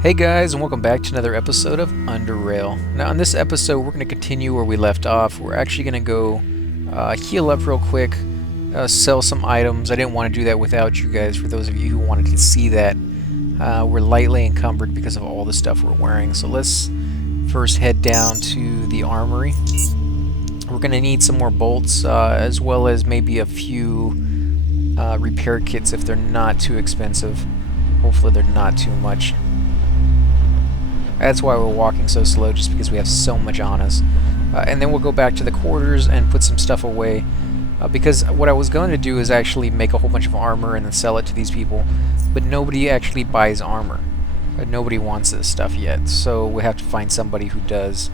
Hey guys, and welcome back to another episode of Underrail. Now, in this episode, we're going to continue where we left off. We're actually going to go heal up real quick, sell some items. I didn't want to do that without you guys, for those of you who wanted to see that. We're lightly encumbered because of all the stuff we're wearing. So let's first head down to the armory. We're going to need some more bolts, as well as maybe a few repair kits if they're not too expensive. Hopefully they're not too much. That's why we're walking so slow, just because we have so much on us. And then we'll go back to the quarters and put some stuff away. Because what I was going to do is actually make a whole bunch of armor and then sell it to these people. But nobody actually buys armor. Nobody wants this stuff yet. So we have to find somebody who does.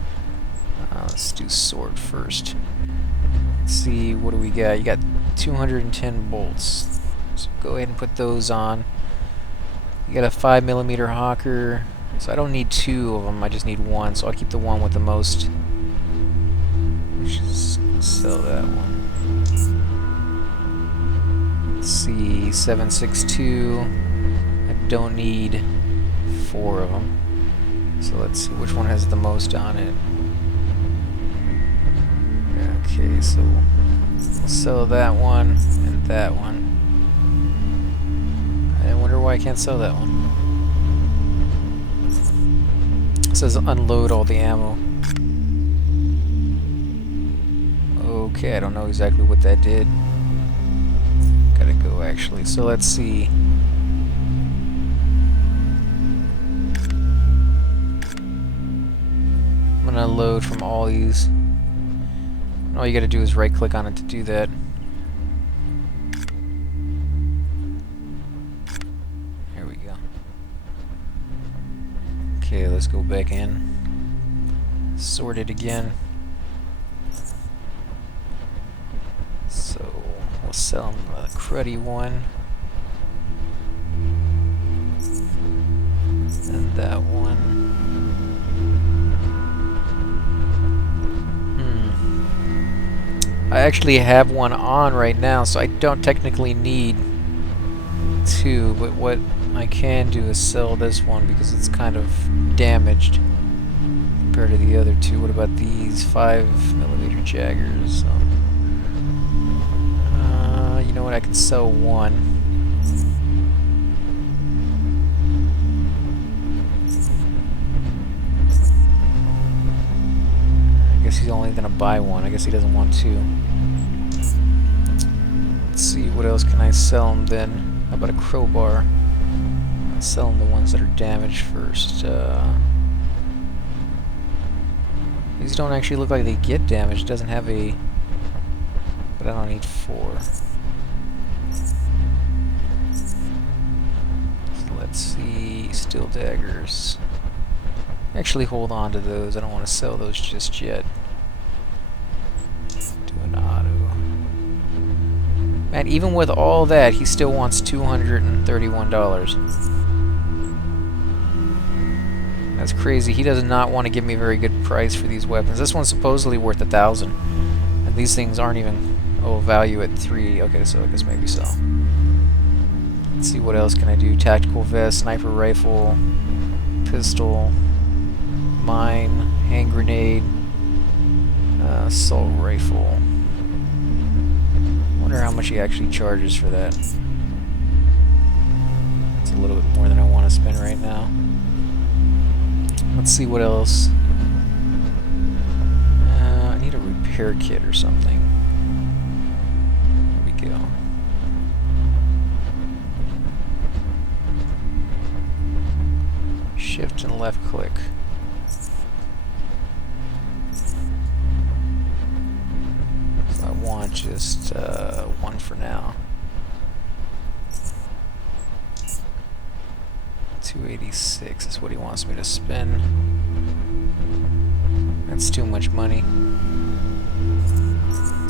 Let's do sword first. Let's see, what do we got? You got 210 bolts. So go ahead and put those on. You got a 5mm hawker. So I don't need two of them, I just need one, so I'll keep the one with the most. Just sell that one. Let's see, 762. I don't need four of them. So let's see which one has the most on it. Okay, so we'll sell that one and that one. I wonder why I can't sell that one. It says unload all the ammo. Okay, I don't know exactly what that did. Gotta go actually. So let's see. I'm gonna load from all these. All you gotta do is right click on it to do that. Okay, let's go back in. Sort it again. So we'll sell them the cruddy one. And that one. I actually have one on right now, so I don't technically need two, but what I can do is sell this one because it's kind of damaged compared to the other two. What about these 5mm Jaggers? You know what? I can sell one. I guess he's only gonna buy one. I guess he doesn't want two. Let's see, what else can I sell him then? How about a crowbar? I'll sell them the ones that are damaged first. These don't actually look like they get damaged. It doesn't have a... But I don't need four. So let's see... Steel daggers. Actually, hold on to those. I don't want to sell those just yet. Do an auto. Man, even with all that, he still wants $231. That's crazy. He does not want to give me a very good price for these weapons. This one's supposedly worth $1,000, and these things aren't even value at 3. Okay, so I guess maybe so. Let's see, what else can I do? Tactical vest, sniper rifle, pistol, mine, hand grenade, assault rifle. I wonder how much he actually charges for that. It's a little bit more than I want to spend right now. Let's see what else. I need a repair kit or something. There we go. Shift and left click. So I want just one for now. 286 is what he wants me to spend. That's too much money.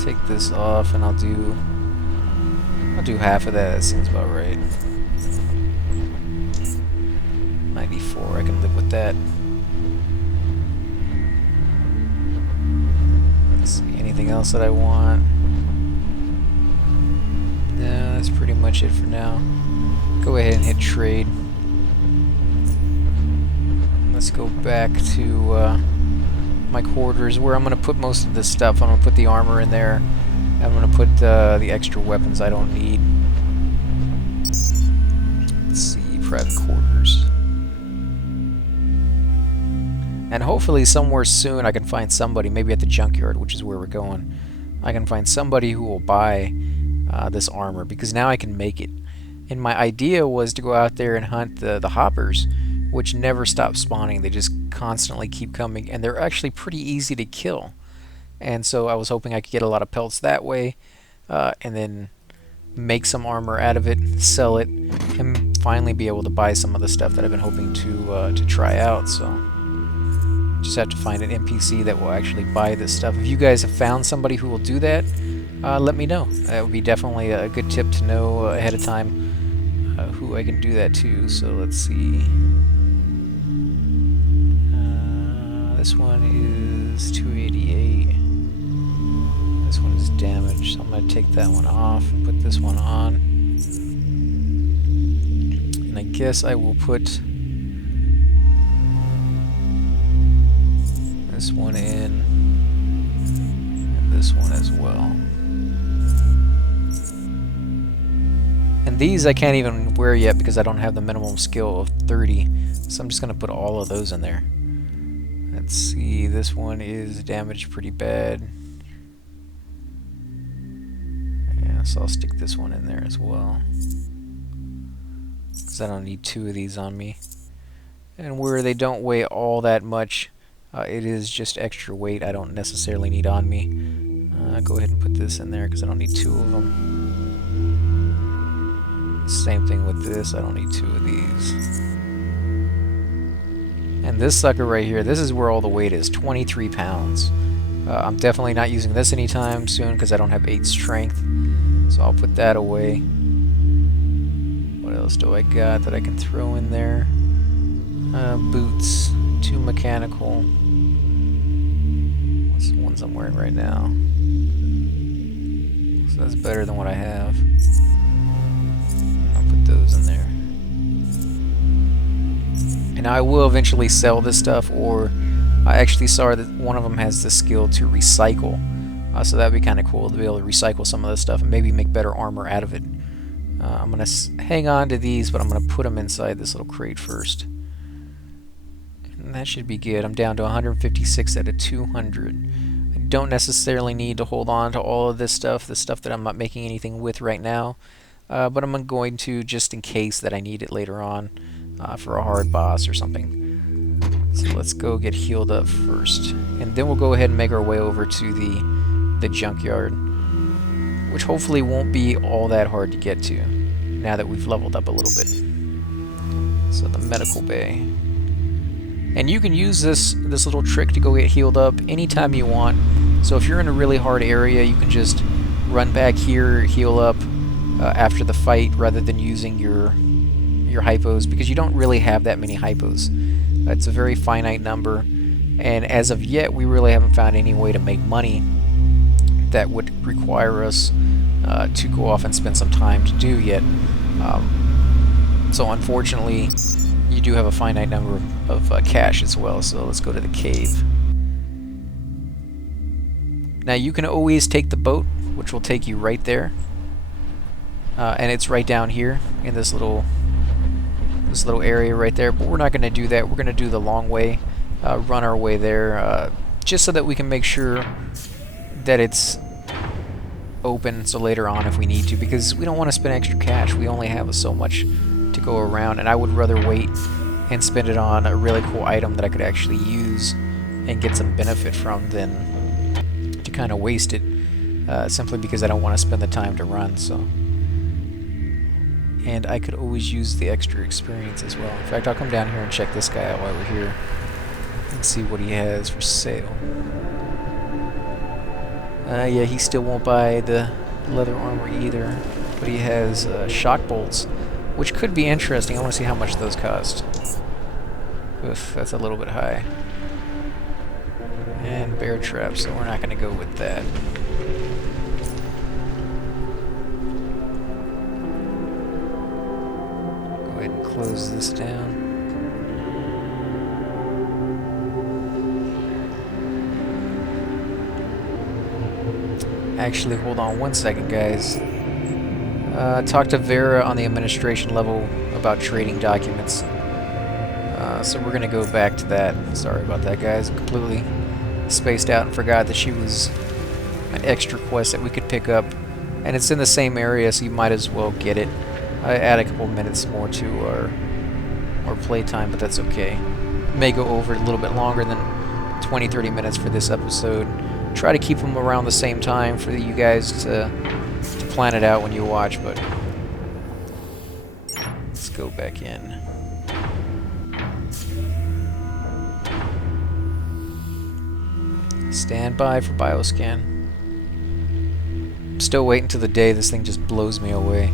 Take this off and I'll do half of that. That seems about right. 94, I can live with that. Let's see, anything else that I want? No, that's pretty much it for now. Go ahead and hit trade. Let's go back to my quarters where I'm going to put most of this stuff. I'm going to put the armor in there. I'm going to put the extra weapons I don't need. Let's see, private quarters. And hopefully somewhere soon I can find somebody, maybe at the Junkyard, which is where we're going. I can find somebody who will buy this armor, because now I can make it. And my idea was to go out there and hunt the hoppers, which never stop spawning. They just constantly keep coming, and they're actually pretty easy to kill. And so I was hoping I could get a lot of pelts that way, and then make some armor out of it, sell it, and finally be able to buy some of the stuff that I've been hoping to try out. So just have to find an NPC that will actually buy this stuff. If you guys have found somebody who will do that, let me know. That would be definitely a good tip to know ahead of time who I can do that to. So let's see. This one is 288. This one is damaged, so I'm going to take that one off and put this one on. And I guess I will put this one in, and this one as well. And these I can't even wear yet because I don't have the minimum skill of 30, so I'm just going to put all of those in there. Let's see, this one is damaged pretty bad. Yeah, so I'll stick this one in there as well, because I don't need two of these on me. And where they don't weigh all that much, it is just extra weight I don't necessarily need on me. Go ahead and put this in there because I don't need two of them. Same thing with this, I don't need two of these. And this sucker right here, this is where all the weight is, 23 pounds. I'm definitely not using this anytime soon because I don't have 8 strength. So I'll put that away. What else do I got that I can throw in there? Boots, 2 mechanical. What's the ones I'm wearing right now? So that's better than what I have. I'll put those in there. And I will eventually sell this stuff, or I actually saw that one of them has the skill to recycle. So that would be kind of cool to be able to recycle some of this stuff and maybe make better armor out of it. I'm going to hang on to these, but I'm going to put them inside this little crate first. And that should be good. I'm down to 156 out of 200. I don't necessarily need to hold on to all of this stuff, the stuff that I'm not making anything with right now. But I'm going to, just in case that I need it later on for a hard boss or something. So let's go get healed up first. And then we'll go ahead and make our way over to the Junkyard, which hopefully won't be all that hard to get to now that we've leveled up a little bit. So the medical bay. And you can use this little trick to go get healed up anytime you want. So if you're in a really hard area, you can just run back here, heal up after the fight, rather than using your hypos, because you don't really have that many hypos. It's a very finite number, and as of yet we really haven't found any way to make money that would require us to go off and spend some time to do yet. So unfortunately you do have a finite number of cash as well. So let's go to the cave. Now you can always take the boat, which will take you right there, and it's right down here in this little area right there, but we're not going to do that. We're going to do the long way, run our way there, just so that we can make sure that it's open, so later on if we need to, because we don't want to spend extra cash. We only have so much to go around, and I would rather wait and spend it on a really cool item that I could actually use and get some benefit from than to kind of waste it simply because I don't want to spend the time to run. So. And I could always use the extra experience as well. In fact, I'll come down here and check this guy out while we're here and see what he has for sale. Yeah, he still won't buy the leather armor either, but he has shock bolts, which could be interesting. I want to see how much those cost. Oof, that's a little bit high. And bear traps, so we're not going to go with that. Close this down. Actually, hold on one second, guys. Talk to Vera on the administration level about trading documents. So we're gonna go back to that. Sorry about that, guys. Completely spaced out and forgot that she was an extra quest that we could pick up. And it's in the same area, so you might as well get it. I add a couple minutes more to our playtime, but that's okay. May go over a little bit longer than 20-30 minutes for this episode. Try to keep them around the same time for you guys to plan it out when you watch, but let's go back in. Stand by for bioscan. I'm still waiting till the day this thing just blows me away.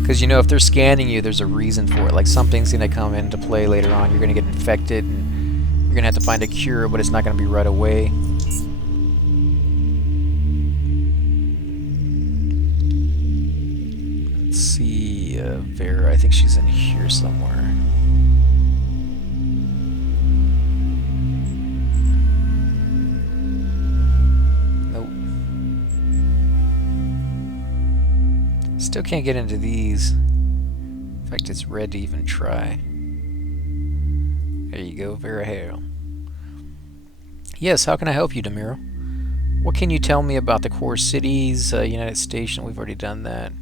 Because, you know, if they're scanning you, there's a reason for it. Like, something's going to come into play later on. You're going to get infected, and you're going to have to find a cure, but it's not going to be right away. Let's see, Vera. I think she's in here somewhere. Still can't get into these. In fact, it's red to even try. There you go, Vera Hale. Yes, how can I help you, Demiro? What can you tell me about the core cities, United Station? We've already done that.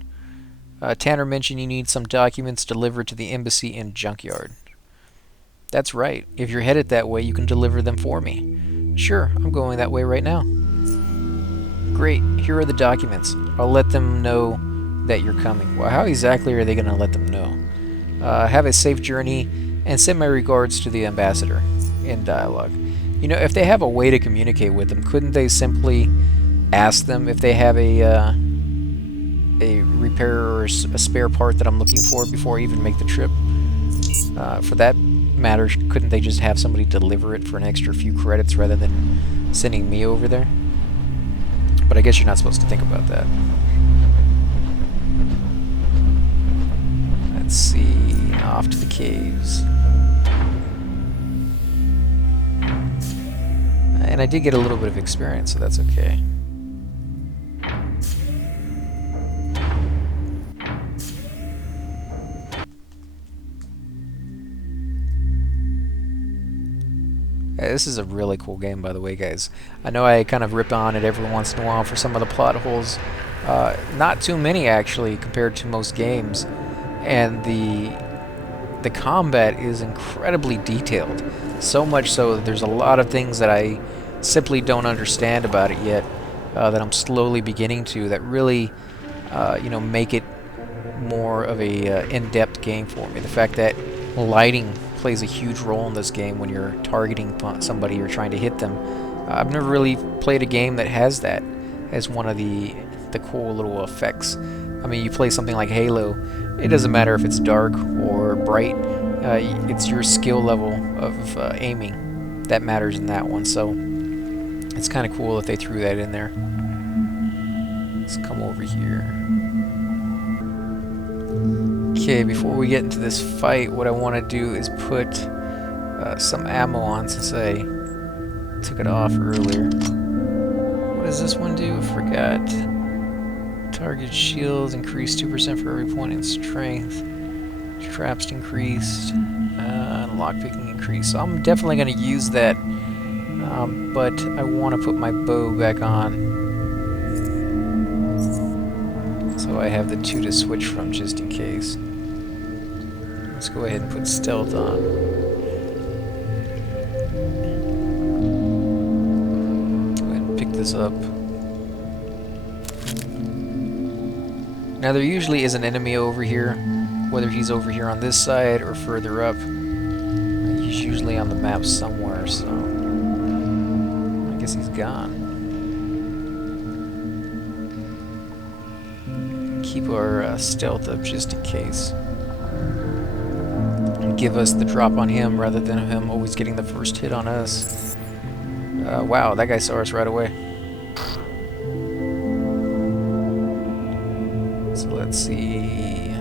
Tanner mentioned you need some documents delivered to the embassy in Junkyard. That's right. If you're headed that way, you can deliver them for me. Sure, I'm going that way right now. Great, here are the documents. I'll let them know that you're coming. Well, how exactly are they going to let them know? Have a safe journey and send my regards to the ambassador. In dialogue. You know, if they have a way to communicate with them, couldn't they simply ask them if they have a repair or a spare part that I'm looking for before I even make the trip? For that matter, couldn't they just have somebody deliver it for an extra few credits rather than sending me over there? But I guess you're not supposed to think about that. Let's see, off to the caves. And I did get a little bit of experience, so that's okay. This is a really cool game, by the way, guys. I know I kind of rip on it every once in a while for some of the plot holes. Not too many, actually, compared to most games. And the combat is incredibly detailed. So much so that there's a lot of things that I simply don't understand about it yet, that I'm slowly beginning to, that really, you know, make it more of a in-depth game for me. The fact that lighting plays a huge role in this game when you're targeting somebody or trying to hit them. I've never really played a game that has that as one of the cool little effects. I mean, you play something like Halo, it doesn't matter if it's dark or bright, it's your skill level of aiming that matters in that one, so it's kind of cool that they threw that in there. Let's come over here. Okay, before we get into this fight, what I want to do is put some ammo on since I took it off earlier. What does this one do? Forgot. Target shields increased 2% for every point in strength. Traps increased. Lockpicking increased. So I'm definitely going to use that. But I want to put my bow back on. So I have the two to switch from just in case. Let's go ahead and put stealth on. Go ahead and pick this up. Now there usually is an enemy over here, whether he's over here on this side or further up. He's usually on the map somewhere, so I guess he's gone. Keep our stealth up just in case. And give us the drop on him rather than him always getting the first hit on us. Wow, that guy saw us right away. So let's see.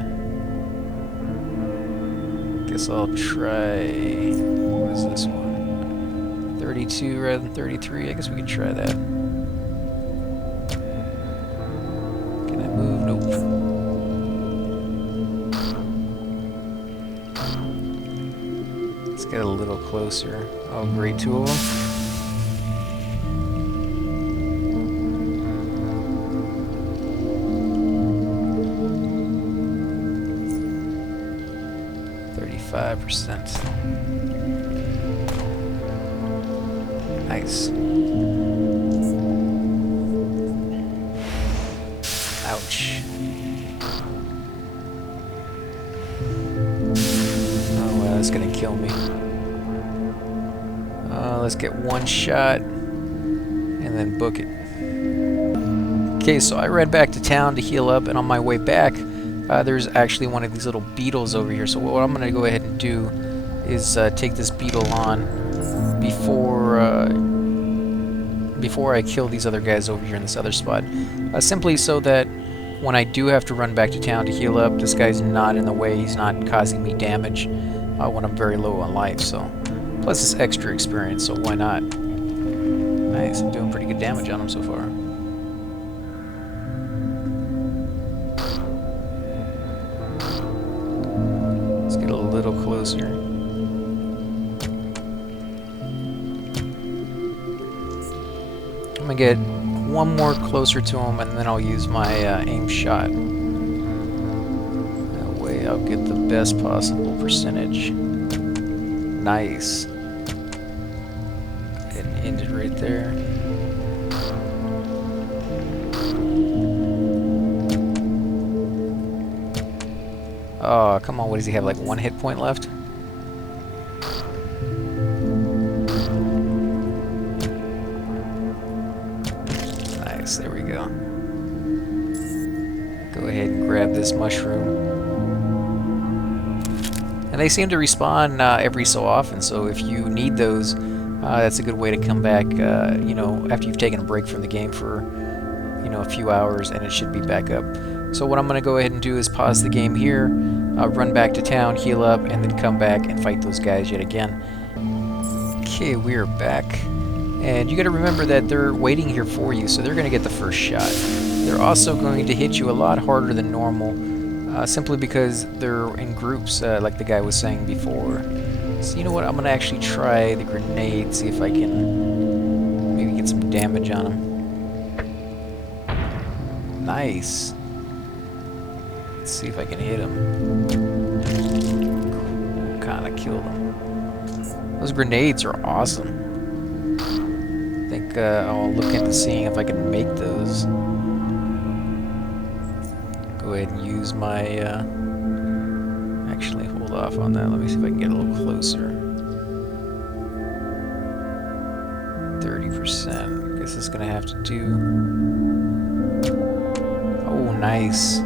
Guess I'll try. What is this one? 32 rather than 33. I guess we could try that. Can I move? Nope. Let's get a little closer. Oh, great, 2 of them. %. Nice. Ouch. Oh wow, that's gonna kill me. Let's get 1 shot and then book it. Okay, so I ran back to town to heal up, and on my way back, there's actually one of these little beetles over here. So what I'm going to go ahead and do is take this beetle on before I kill these other guys over here in this other spot. Simply so that when I do have to run back to town to heal up, this guy's not in the way. He's not causing me damage when I'm very low on life. So plus it's extra experience, so why not? Nice, I'm doing pretty good damage on him so far. A little closer. I'm gonna get 1 more closer to him, and then I'll use my aim shot. That way I'll get the best possible percentage. Nice. Go ahead and end it right there. Oh, come on, what does he have, like 1 hit point left? Nice, there we go. Go ahead and grab this mushroom. And they seem to respawn every so often, so if you need those, that's a good way to come back, you know, after you've taken a break from the game for, you know, a few hours, and it should be back up. So what I'm going to go ahead and do is pause the game here, run back to town, heal up, and then come back and fight those guys yet again. Okay, we're back. And you got to remember that they're waiting here for you, so they're going to get the first shot. They're also going to hit you a lot harder than normal, simply because they're in groups, like the guy was saying before. So you know what, I'm going to actually try the grenade, see if I can maybe get some damage on him. Nice. Let's see if I can hit him. Kinda killed him. Those grenades are awesome. I think I'll look into seeing if I can make those. Go ahead and use my... Actually, hold off on that. Let me see if I can get a little closer. 30%. I guess it's gonna have to do... Oh, nice.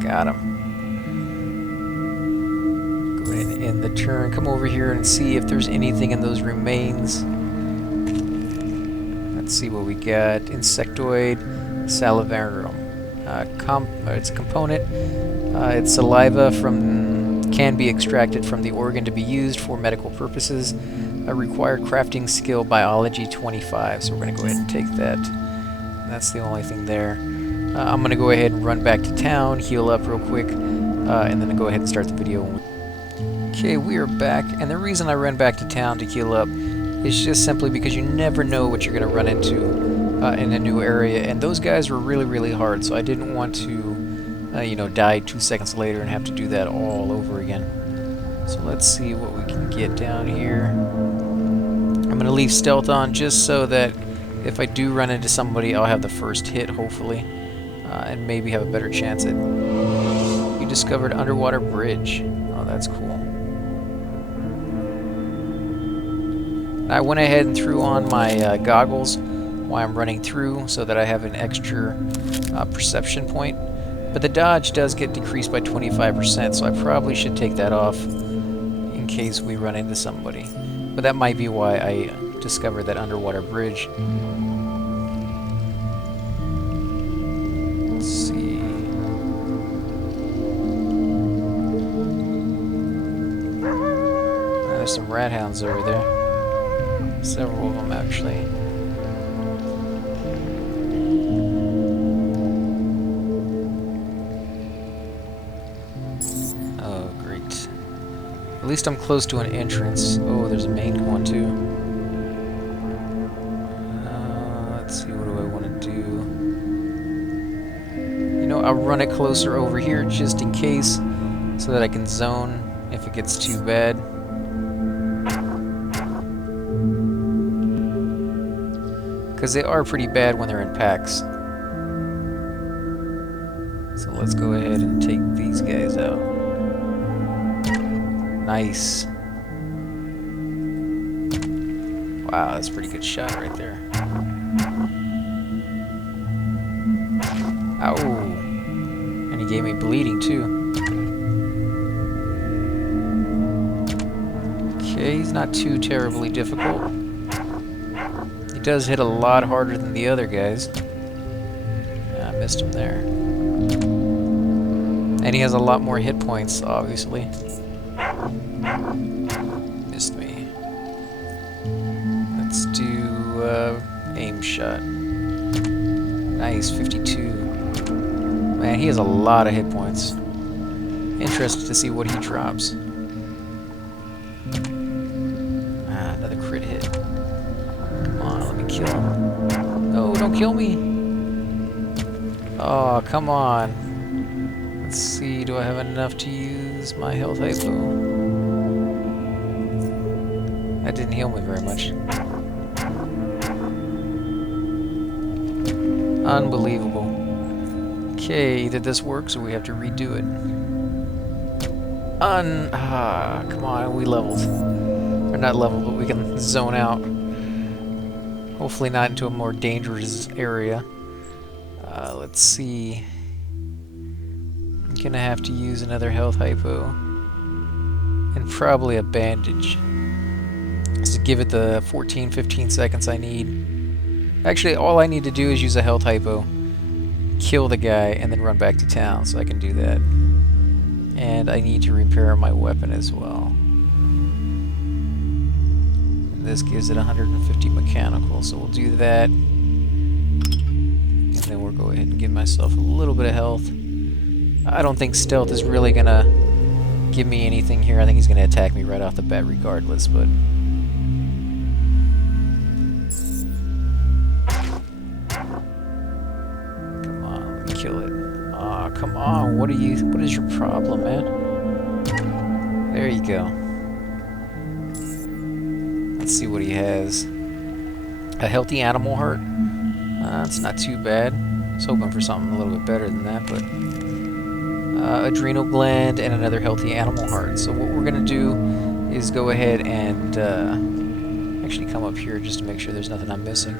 Got him. Go ahead and end the turn. Come over here and see if there's anything in those remains. Let's see what we got. Insectoid salivarium. It's a component. It's saliva can be extracted from the organ to be used for medical purposes. Required crafting skill biology 25. So we're going to go ahead and take that. That's the only thing there. I'm going to go ahead and run back to town, heal up real quick, and then go ahead and start the video. Okay, we are back, and the reason I ran back to town to heal up is just simply because you never know what you're going to run into in a new area, and those guys were really, really hard, so I didn't want to, you know, die 2 seconds later and have to do that all over again. So let's see what we can get down here. I'm going to leave stealth on just so that if I do run into somebody, I'll have the first hit, hopefully. And maybe have a better chance at... You discovered underwater bridge. Oh, that's cool. I went ahead and threw on my goggles while I'm running through so that I have an extra perception point. But the dodge does get decreased by 25%, so I probably should take that off in case we run into somebody. But that might be why I discovered that underwater bridge. See. some rat hounds over there. Several of them, actually. Oh, great. At least I'm close to an entrance. Oh, there's a main one, too. Let's see, what do I want to do? You know, I'll run it closer over here just in case, so that I can zone if it gets too bad. Because they are pretty bad when they're in packs. So let's go ahead and take these guys out. Nice. Wow, that's a pretty good shot right there. Ow! And he gave me bleeding too. Okay, he's not too terribly difficult. He does hit a lot harder than the other guys. I missed him there. And he has a lot more hit points, obviously. Missed me. Let's do aim shot. Nice, 52. Man, he has a lot of hit points. Interested to see what he drops. Another crit hit. Come on, let me kill him. No, don't kill me! Oh, come on. Let's see, do I have enough to use my health hypo? That didn't heal me very much. Unbelievable. Okay, either this works or we have to redo it. Come on, we leveled. Or not leveled, but we can zone out. Hopefully not into a more dangerous area. Let's see. I'm gonna have to use another health hypo. And probably a bandage. To give it the 14-15 seconds I need. Actually, all I need to do is use a health hypo, kill the guy, and then run back to town, so I can do that. And I need to repair my weapon as well. And this gives it 150 mechanical, so we'll do that. And then we'll go ahead and give myself a little bit of health. I don't think stealth is really gonna give me anything here. I think he's gonna attack me right off the bat regardless, but... kill it. Aw, come on. What is your problem, man? There you go. Let's see what he has. A healthy animal heart. That's not too bad. I was hoping for something a little bit better than that, but adrenal gland and another healthy animal heart. So what we're gonna do is go ahead and actually come up here just to make sure there's nothing I'm missing.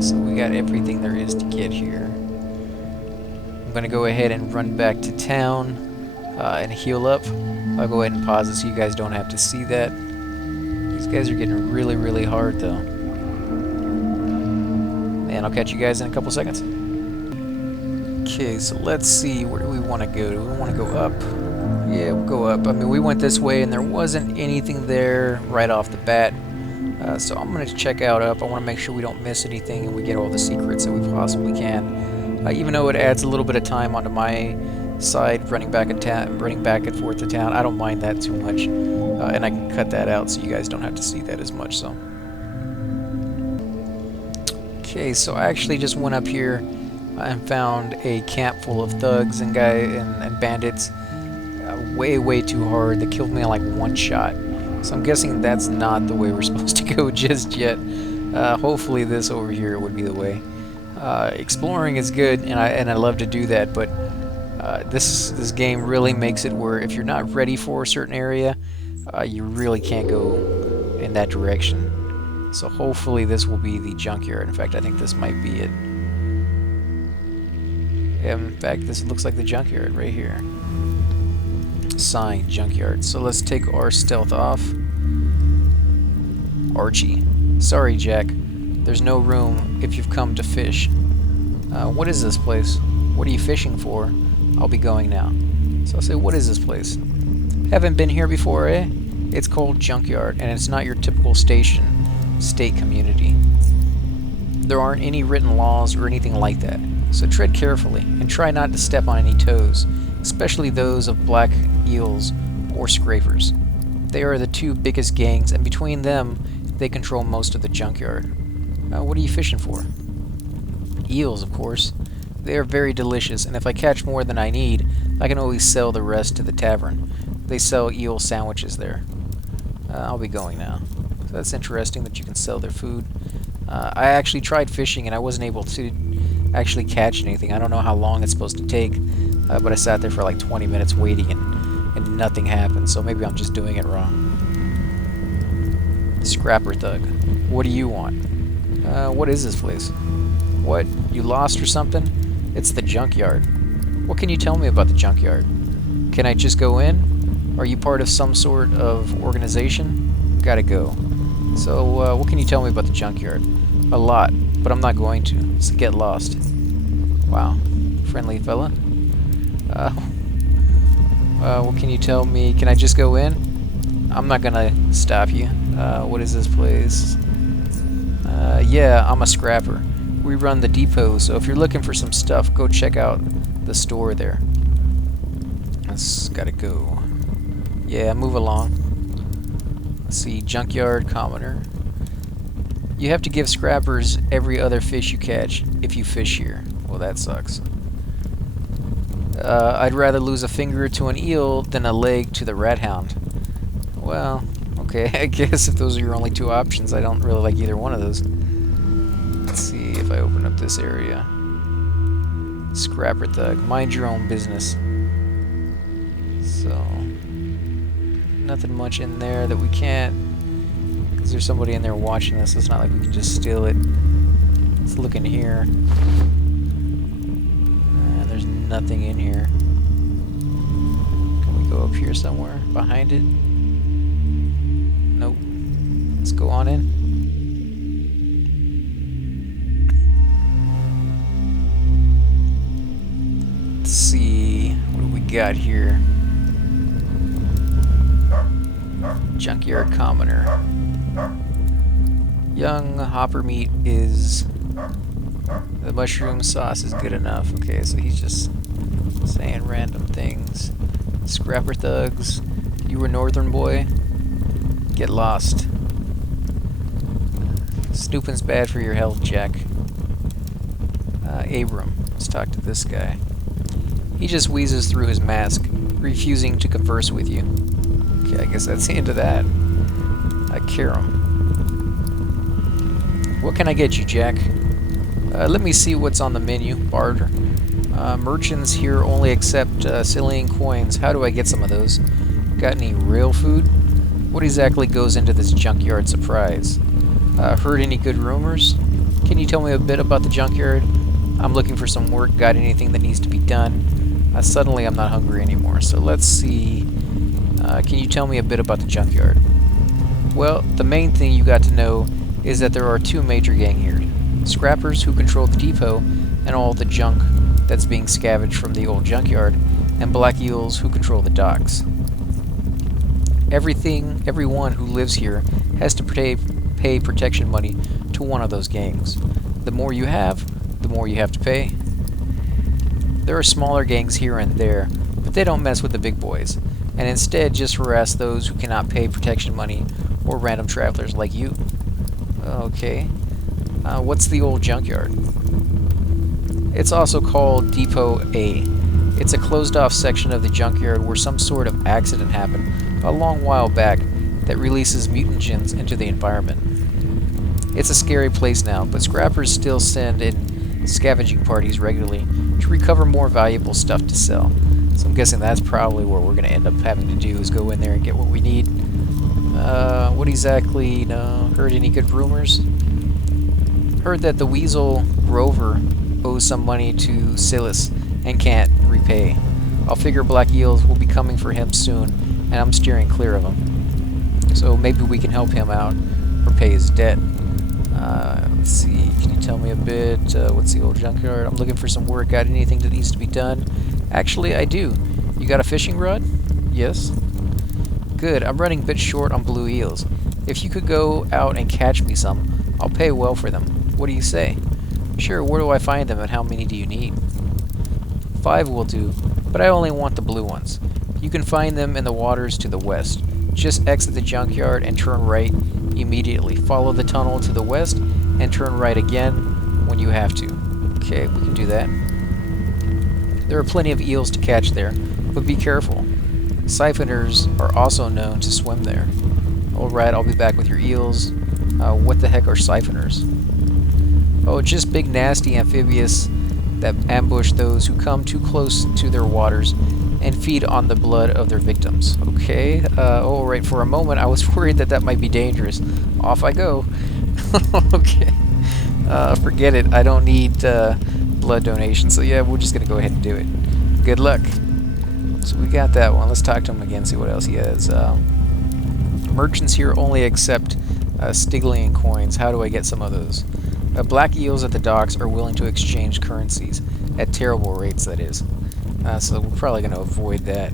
So we got everything there is to get here. I'm going to go ahead and run back to town and heal up. I'll go ahead and pause it so you guys don't have to see that. These guys are getting really, really hard though. And I'll catch you guys in a couple seconds. Okay, so let's see. Where do we want to go? Do we want to go up? Yeah, we'll go up. I mean, we went this way and there wasn't anything there right off the bat. So I'm going to check out up. I want to make sure we don't miss anything and we get all the secrets that we possibly can. Even though it adds a little bit of time onto my side, running back and forth to town, I don't mind that too much. And I can cut that out so you guys don't have to see that as much. So, okay, so I actually just went up here and found a camp full of thugs and bandits. Way too hard. They killed me on like one shot. So I'm guessing that's not the way we're supposed to go just yet. Hopefully this over here would be the way. Exploring is good, and I love to do that, but this game really makes it where if you're not ready for a certain area, you really can't go in that direction. So hopefully this will be the junkyard. In fact, I think this might be it. Yeah, in fact, this looks like the junkyard right here. Sign junkyard. So let's take our stealth off. Archie. Sorry, Jack. There's no room if you've come to fish. What is this place? What are you fishing for? I'll be going now. So I'll say, what is this place? Haven't been here before, eh? It's called Junkyard, and it's not your typical state community. There aren't any written laws or anything like that, so tread carefully and try not to step on any toes, especially those of black eels or scrapers. They are the two biggest gangs, and between them, they control most of the junkyard. What are you fishing for? Eels, of course. They are very delicious, and if I catch more than I need, I can always sell the rest to the tavern. They sell eel sandwiches there. I'll be going now. So that's interesting that you can sell their food. I actually tried fishing, and I wasn't able to actually catch anything. I don't know how long it's supposed to take, but I sat there for like 20 minutes waiting, and nothing happened, so maybe I'm just doing it wrong. Scrapper Thug. What do you want? What is this place? What? You lost or something? It's the Junkyard. What can you tell me about the Junkyard? Can I just go in? Are you part of some sort of organization? Gotta go. So, what can you tell me about the Junkyard? A lot, but I'm not going to, so get lost. Wow. Friendly fella. What can you tell me? Can I just go in? I'm not gonna stop you. What is this place? Yeah, I'm a scrapper. We run the depot, so if you're looking for some stuff, go check out the store there. Let's gotta go. Yeah, move along. Let's see, Junkyard Commoner. You have to give scrappers every other fish you catch if you fish here. Well, that sucks. I'd rather lose a finger to an eel than a leg to the rat hound. Well, okay, I guess if those are your only two options, I don't really like either one of those. Let's see if I open up this area. Scrapper Thug. Mind your own business. So, nothing much in there that we can't, because there's somebody in there watching us. It's not like we can just steal it. Let's look in here. There's nothing in here. Can we go up here somewhere? Behind it? Nope. Let's go on in. Let's see. What do we got here? Junkyard Commoner. Young hopper meat is... The mushroom sauce is good enough. Okay, so he's just saying random things. Scrapper Thugs. You a northern boy? Get lost. Snooping's bad for your health, Jack. Abram. Let's talk to this guy. He just wheezes through his mask, refusing to converse with you. Okay, I guess that's the end of that. Karam. What can I get you, Jack? Let me see what's on the menu. Barter. Merchants here only accept Cillian coins. How do I get some of those? Got any real food? What exactly goes into this junkyard surprise? Heard any good rumors? Can you tell me a bit about the junkyard? I'm looking for some work. Got anything that needs to be done? Suddenly I'm not hungry anymore, so let's see. Can you tell me a bit about the junkyard? Well, the main thing you got to know is that there are two major gang here. Scrappers, who control the depot and all the junk that's being scavenged from the old junkyard, and black eels, who control the docks. Everyone who lives here has to pay protection money to one of those gangs. The more you have, the more you have to pay. There are smaller gangs here and there, but they don't mess with the big boys, and instead just harass those who cannot pay protection money or random travelers like you. Okay. What's the old junkyard? It's also called Depot A. It's a closed-off section of the junkyard where some sort of accident happened a long while back that releases mutagens into the environment. It's a scary place now, but scrappers still send in scavenging parties regularly to recover more valuable stuff to sell. So I'm guessing that's probably what we're going to end up having to do, is go in there and get what we need. What exactly? No. Heard any good rumors? Heard that the weasel Grover owes some money to Silas and can't repay. I'll figure black eels will be coming for him soon, and I'm steering clear of him. So maybe we can help him out or pay his debt. Let's see, can you tell me a bit? What's the old junkyard? I'm looking for some work. Got anything that needs to be done? Actually, I do. You got a fishing rod? Yes. Good. I'm running a bit short on blue eels. If you could go out and catch me some, I'll pay well for them. What do you say? Sure, where do I find them and how many do you need? 5 will do, but I only want the blue ones. You can find them in the waters to the west. Just exit the junkyard and turn right immediately. Follow the tunnel to the west and turn right again when you have to. Okay, we can do that. There are plenty of eels to catch there, but be careful. Siphoners are also known to swim there. Alright, I'll be back with your eels. What the heck are siphoners? Oh, just big nasty amphibious that ambush those who come too close to their waters and feed on the blood of their victims. Okay, alright, for a moment I was worried that might be dangerous. Off I go. Okay. Forget it, I don't need blood donation, so yeah, we're just gonna go ahead and do it. Good luck. So we got that one. Let's talk to him again, see what else he has. Merchants here only accept Stygian coins. How do I get some of those? Black eels at the docks are willing to exchange currencies at terrible rates, that is. So we're probably going to avoid that.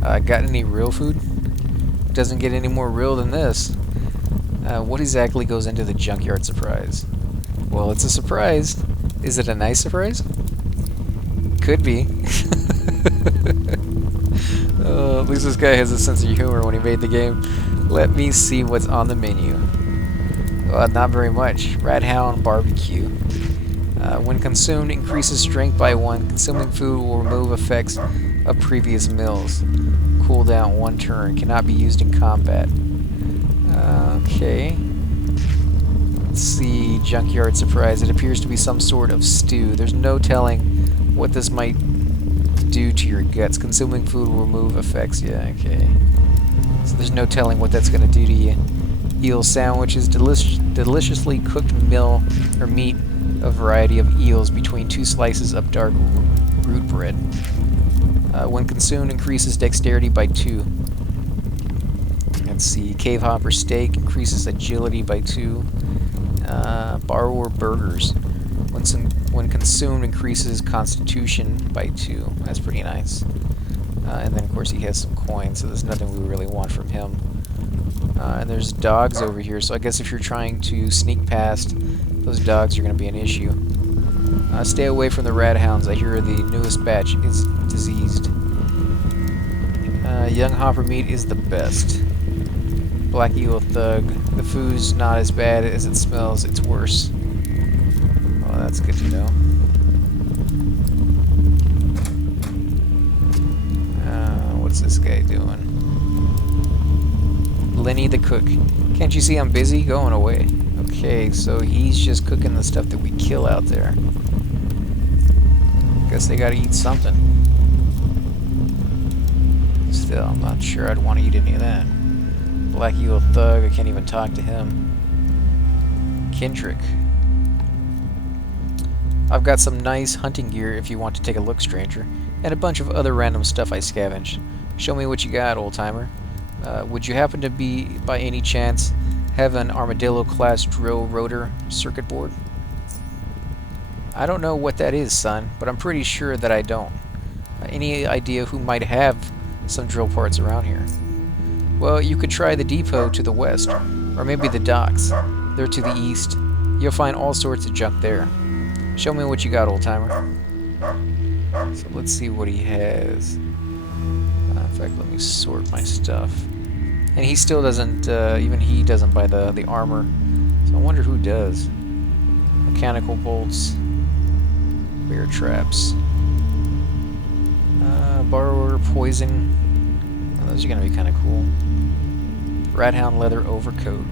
Got any real food? Doesn't get any more real than this. What exactly goes into the junkyard surprise? Well, it's a surprise. Is it a nice surprise? Could be. At least this guy has a sense of humor when he made the game. Let me see what's on the menu. Not very much. Radhound barbecue. When consumed, increases strength by 1. Consuming food will remove effects of previous meals. Cooldown 1 turn. Cannot be used in combat. Okay. Let's see. Junkyard surprise. It appears to be some sort of stew. There's no telling what this might do to your guts. Consuming food will remove effects. Yeah, okay. So there's no telling what that's going to do to you. Eel sandwiches, deliciously cooked meat, a variety of eels between 2 slices of dark root bread. When consumed, increases dexterity by 2. Let's see, cave hopper steak increases agility by 2. Borrower burgers, when consumed, increases constitution by 2. That's pretty nice. And then of course he has some coins, so there's nothing we really want from him. And there's dogs over here, so I guess if you're trying to sneak past, those dogs are going to be an issue. Stay away from the radhounds. I hear the newest batch is diseased. Young hopper meat is the best. Black eel thug. The food's not as bad as it smells, it's worse. Well, that's good to know. What's this guy doing? Lenny the cook. Can't you see I'm busy? Going away. Okay, so he's just cooking the stuff that we kill out there. Guess they gotta eat something. Still, I'm not sure I'd want to eat any of that. Black eel thug, I can't even talk to him. Kendrick. I've got some nice hunting gear if you want to take a look, stranger. And a bunch of other random stuff I scavenged. Show me what you got, old-timer. Would you happen to be, by any chance, have an armadillo-class drill rotor circuit board? I don't know what that is, son, but I'm pretty sure that I don't. Any idea who might have some drill parts around here? Well, you could try the depot to the west, or maybe the docks. They're to the east. You'll find all sorts of junk there. Show me what you got, old-timer. So let's see what he has. In fact, let me sort my stuff. And he still doesn't, even he doesn't buy the armor. So I wonder who does. Mechanical bolts. Bear traps. Borrower poison. Oh, those are going to be kind of cool. Radhound leather overcoat.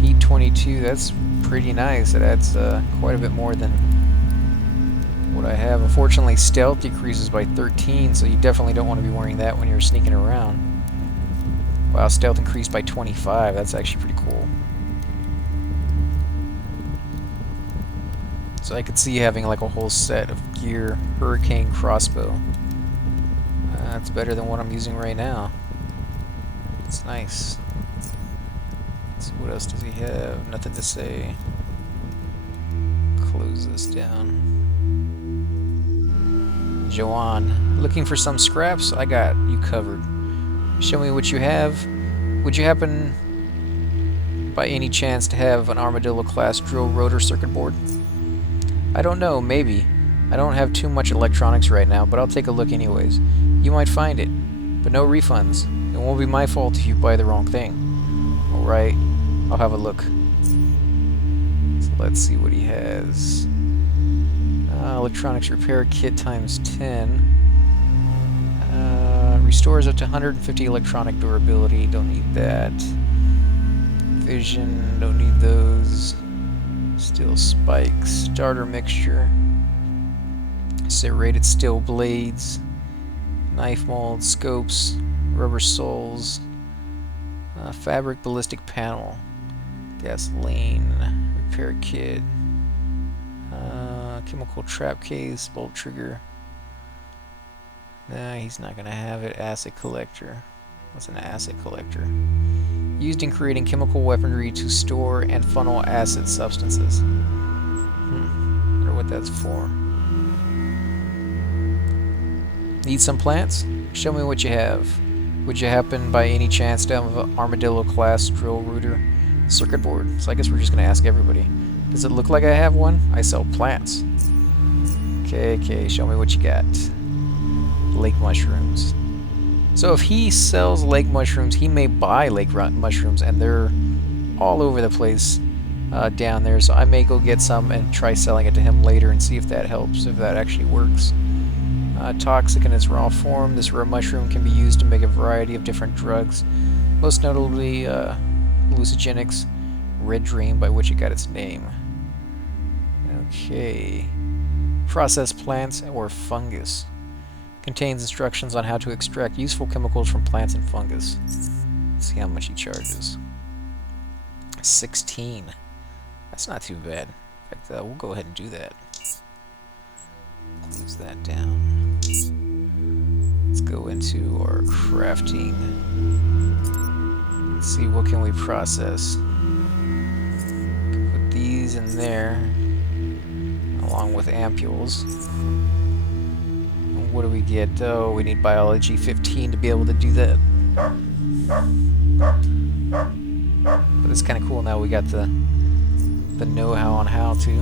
Heat 22, that's pretty nice. It adds quite a bit more than what I have. Unfortunately, stealth decreases by 13, so you definitely don't want to be wearing that when you're sneaking around. Wow, stealth increased by 25. That's actually pretty cool. So I could see having like a whole set of gear. Hurricane crossbow. That's better than what I'm using right now. It's nice. So what else does he have? Nothing to say. Close this down. Joanne, looking for some scraps? I got you covered. Show me what you have. Would you happen, by any chance, to have an Armadillo-class drill rotor circuit board? I don't know, maybe. I don't have too much electronics right now, but I'll take a look anyways. You might find it, but no refunds. It won't be my fault if you buy the wrong thing. Alright, I'll have a look. So let's see what he has. Electronics repair kit times 10. Restores up to 150 electronic durability. Don't need that. Vision. Don't need those. Steel spikes. Starter mixture. Serrated steel blades. Knife mold. Scopes. Rubber soles. Fabric ballistic panel. Gasoline. Repair kit. Chemical trap case. Bolt trigger. Nah, he's not gonna have it. Acid collector. What's an acid collector? Used in creating chemical weaponry to store and funnel acid substances. Wonder what that's for. Need some plants? Show me what you have. Would you happen by any chance to have an Armadillo class drill router circuit board? So I guess we're just gonna ask everybody. Does it look like I have one? I sell plants. Okay, show me what you got. Lake mushrooms. So if he sells lake mushrooms, he may buy lake mushrooms, and they're all over the place down there. So I may go get some and try selling it to him later and see if that helps, if that actually works. Toxic in its raw form, this rare mushroom can be used to make a variety of different drugs, most notably hallucinogenics, red dream, by which it got its name. Okay. Processed plants or fungus. Contains instructions on how to extract useful chemicals from plants and fungus. Let's see how much he charges. 16. That's not too bad. In fact, we'll go ahead and do that. Close that down. Let's go into our crafting. Let's see, what can we process? Put these in there, along with ampules. What do we get? Oh, we need biology 15 to be able to do that. But it's kind of cool now we got the know-how on how to.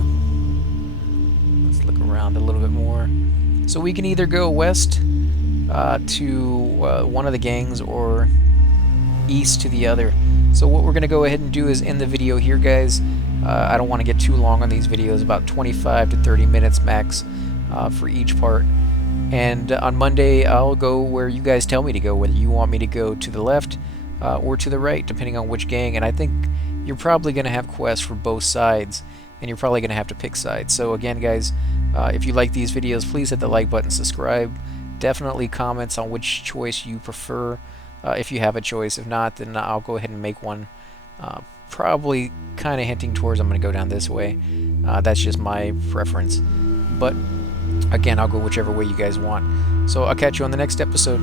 Let's look around a little bit more. So we can either go west to one of the gangs or east to the other. So what we're going to go ahead and do is end the video here, guys. I don't want to get too long on these videos, about 25 to 30 minutes max for each part. And on Monday, I'll go where you guys tell me to go, whether you want me to go to the left or to the right, depending on which gang. And I think you're probably going to have quests for both sides, and you're probably going to have to pick sides. So again, guys, if you like these videos, please hit the like button, subscribe. Definitely comments on which choice you prefer, if you have a choice. If not, then I'll go ahead and make one. Probably kind of hinting towards I'm going to go down this way. That's just my preference. But again, I'll go whichever way you guys want. So I'll catch you on the next episode.